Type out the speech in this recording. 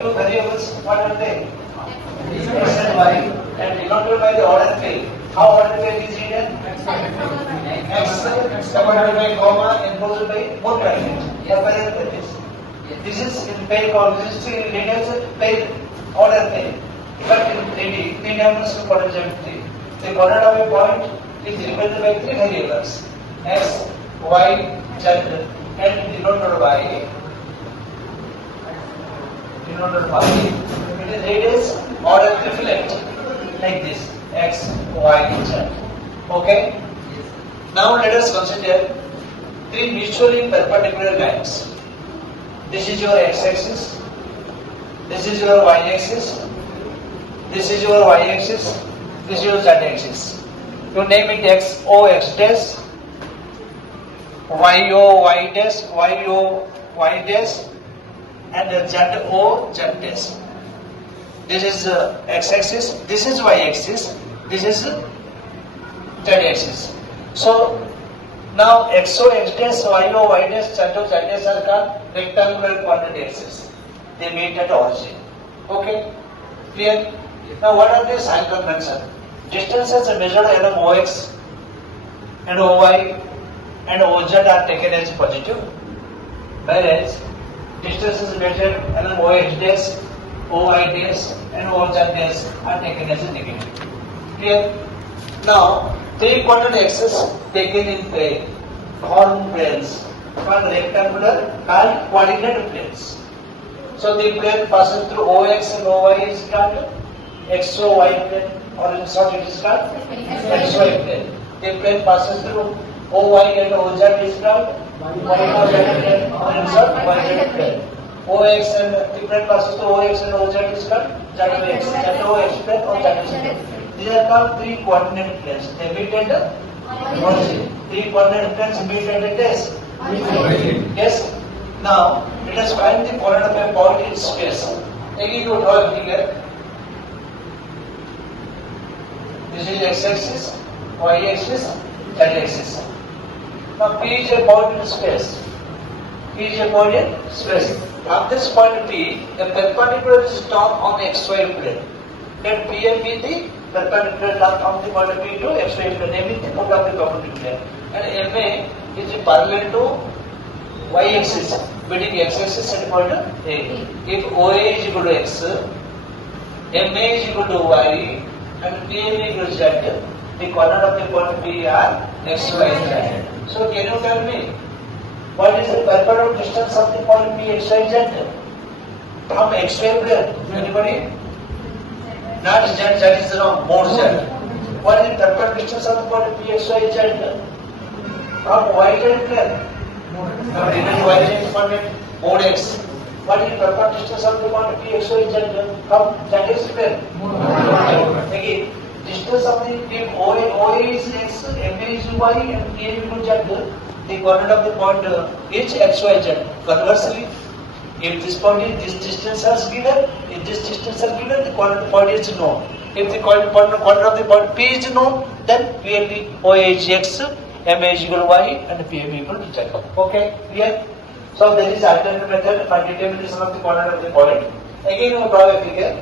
Two variables, what are they? X and Y, and denoted by the order field. How order field is written? X separated by comma enclosed by more brackets. This is in pair called this is in linear pair order field. But in 3D, three-dimensional quadrant geometry, the coordinate of a point is represented by three variables: X, Y, Z, and denoted by it is radius order triplet like this X, Y, Z. Okay? Now let us consider three mutually perpendicular lines. This is your x-axis, this is your y-axis, this is your y-axis, this is your z-axis. You name it X, O, X dash, Y, O, Y dash, Y, O, Y dash, and Z, O, Z dash. This is x-axis, this is y-axis, this is z-axis. So now X, O, X dash, Y, O, Y dash, Z, O, Z dash are called rectangular coordinate axes. They meet at origin. Okay? Clear? Now what are the sign convention? Distances measured along OX and OY and OZ are taken as positive, whereas distances measured along OX dash, OY dash and OZ dash are taken as negative. Clear? Now, three coordinate axes taken in pair form planes called rectangular and coordinate planes. So the plane passes through OX and OY is called XOY plane, or in short it is called XY plane. The plane passes through OY and OZ is called YOZ plane, or in short YZ plane. OX and the plane passes through OX and OZ is called ZOX plane or ZX plane. These are called three coordinate planes. They meet at the origin. Three coordinate planes meet at the dash. Yes. Now let us find the coordinate of a point in space. Again, you draw a figure. This is x-axis, y-axis, z-axis. Now P is a point in space. P is a point in space. From this point P, the perpendicular is drawn on xy plane. Let P and be the perpendicular drawn from the point P to xy plane, namely the point of the perpendicular. And MA is parallel to y-axis, between x-axis and point A. If OA is equal to x, MA is equal to y, and PA is equal to z, the coordinate of the point P are x, y, z. So can you tell me what is the perpendicular distance of the point P, x, y, z from x-y plane? Anybody? Not z, z is wrong, mode z. What is the perpendicular distance of the point P, x, y, z from y-z plane? Now, given y is coordinate mode x, what is the perpendicular distance of the point P, x, y, z from z plane? Again, distance of the if OA is x, MA is y, and PA is equal to z, the coordinate of the point is x, y, z. Conversely, if this point is this distance is given, if this distance is given, the coordinate of the point is known. If the coordinate of the point P is known, then clearly OA is x, MA is equal to y, and PA is equal to z. Okay, clear? So there is alternative method for determination of the coordinate of the point. Again, we draw a figure.